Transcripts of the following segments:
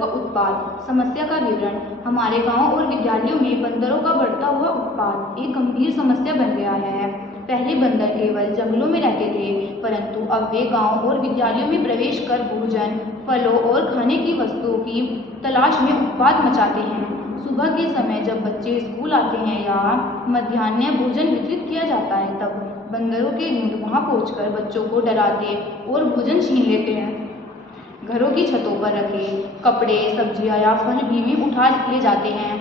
का उत्पात। समस्या का विवरण। हमारे गांव और विद्यालयों में बंदरों का बढ़ता हुआ उत्पात एक गंभीर समस्या बन गया है। पहले बंदर केवल जंगलों में रहते थे, परंतु अब वे गांव और विद्यालयों में प्रवेश कर भोजन, फलों और खाने की वस्तुओं की तलाश में उत्पात मचाते हैं। सुबह के समय जब बच्चे स्कूल आते हैं या मध्याह्न भोजन वितरित किया जाता है, तब बंदरों के झुंड वहां पहुंचकर बच्चों को डराते और भोजन छीन लेते हैं। घरों की छतों पर रखे कपड़े, सब्जियां या फल भी में उठा ले जाते हैं।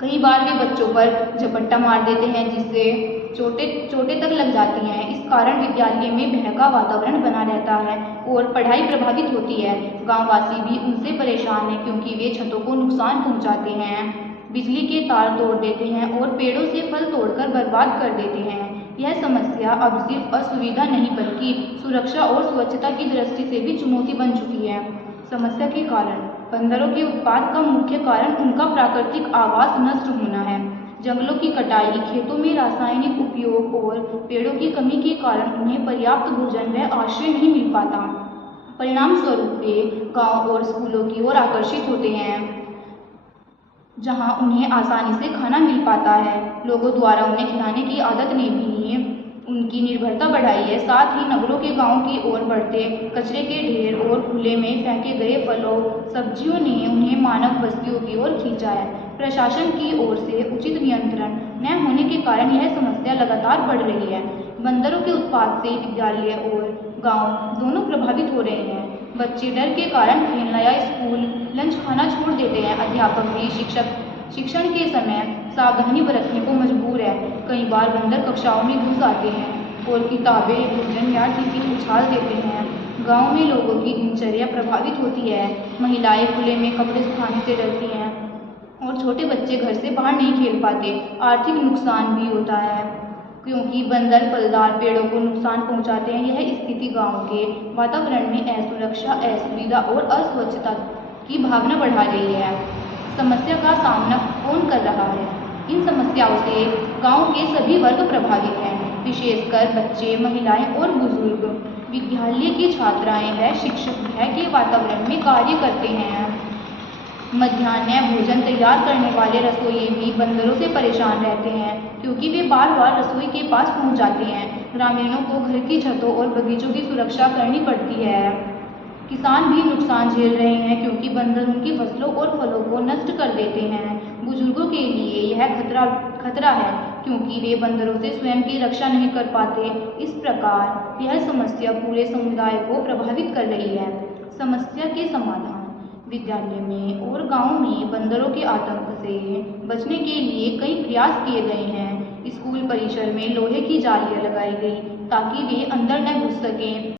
कई बार वे बच्चों पर झपट्टा मार देते हैं, जिससे चोटें तक लग जाती हैं। इस कारण विद्यालय में भय का वातावरण बना रहता है और पढ़ाई प्रभावित होती है। गांववासी भी उनसे परेशान हैं, क्योंकि वे छतों को नुकसान पहुंचाते हैं, बिजली के तार तोड़ देते हैं और पेड़ों से फल तोड़कर बर्बाद कर देते हैं। यह समस्या अब सिर्फ असुविधा नहीं, बल्कि सुरक्षा और स्वच्छता की दृष्टि से भी चुनौती बन चुकी है। समस्या के कारण। बंदरों के उत्पात का मुख्य कारण उनका प्राकृतिक आवास नष्ट होना है। जंगलों की कटाई, खेतों में रासायनिक उपयोग और पेड़ों की कमी के कारण उन्हें पर्याप्त भोजन व आश्रय नहीं मिल पाता। परिणाम स्वरूप वे गांव और स्कूलों की ओर आकर्षित होते हैं, जहां उन्हें आसानी से खाना मिल पाता है। लोगों द्वारा उन्हें खिलाने की आदत ने भी उनकी निर्भरता बढ़ाई है। साथ ही नगरों के गांव की ओर बढ़ते कचरे के ढेर और खुले में फेंके गए फलों, सब्जियों ने उन्हें मानव बस्तियों की ओर खींचा है। प्रशासन की ओर से उचित नियंत्रण न होने के कारण यह समस्या लगातार बढ़ रही है। बंदरों के उत्पात से विद्यालय और गांव दोनों प्रभावित हो रहे हैं। बच्चे डर के कारण खेलना या स्कूल लंच खाना छोड़ देते हैं। अध्यापक भी शिक्षण के समय सावधानी बरतने को मजबूर है। कई बार बंदर कक्षाओं में घुस आते हैं और किताबें, भोजन या टिफिन उछाल देते हैं। गांव में लोगों की दिनचर्या प्रभावित होती है। महिलाएं खुले में कपड़े सुखाने से डरती हैं और छोटे बच्चे घर से बाहर नहीं खेल पाते। आर्थिक नुकसान भी होता है, क्योंकि बंदर फलदार पेड़ों को नुकसान पहुंचाते हैं। यह स्थिति गांव के वातावरण में असुरक्षा, असुविधा और अस्वच्छता की भावना बढ़ा रही है। समस्या का सामना कौन कर रहा है? इन समस्याओं से गांव के सभी वर्ग प्रभावित हैं, विशेषकर बच्चे, महिलाएं और बुजुर्ग। विद्यालय की छात्राएं व शिक्षक भय के वातावरण में कार्य करते हैं। मध्याह्न भोजन तैयार करने वाले रसोई भी बंदरों से परेशान रहते हैं, क्योंकि वे बार बार रसोई के पास पहुंच जाते हैं। ग्रामीणों को घर की छतों और बगीचों की सुरक्षा करनी पड़ती है। किसान भी नुकसान झेल रहे हैं, क्योंकि बंदर उनकी फसलों और फलों को नष्ट कर देते हैं। बुजुर्गों के लिए यह खतरा है, क्योंकि वे बंदरों से स्वयं की रक्षा नहीं कर पाते। इस प्रकार यह समस्या पूरे समुदाय को प्रभावित कर रही है। समस्या के समाधान। विद्यालय में और गांव में बंदरों के आतंक से बचने के लिए कई प्रयास किए गए हैं। स्कूल परिसर में लोहे की जालियां लगाई गई, ताकि वे अंदर न घुस सकें।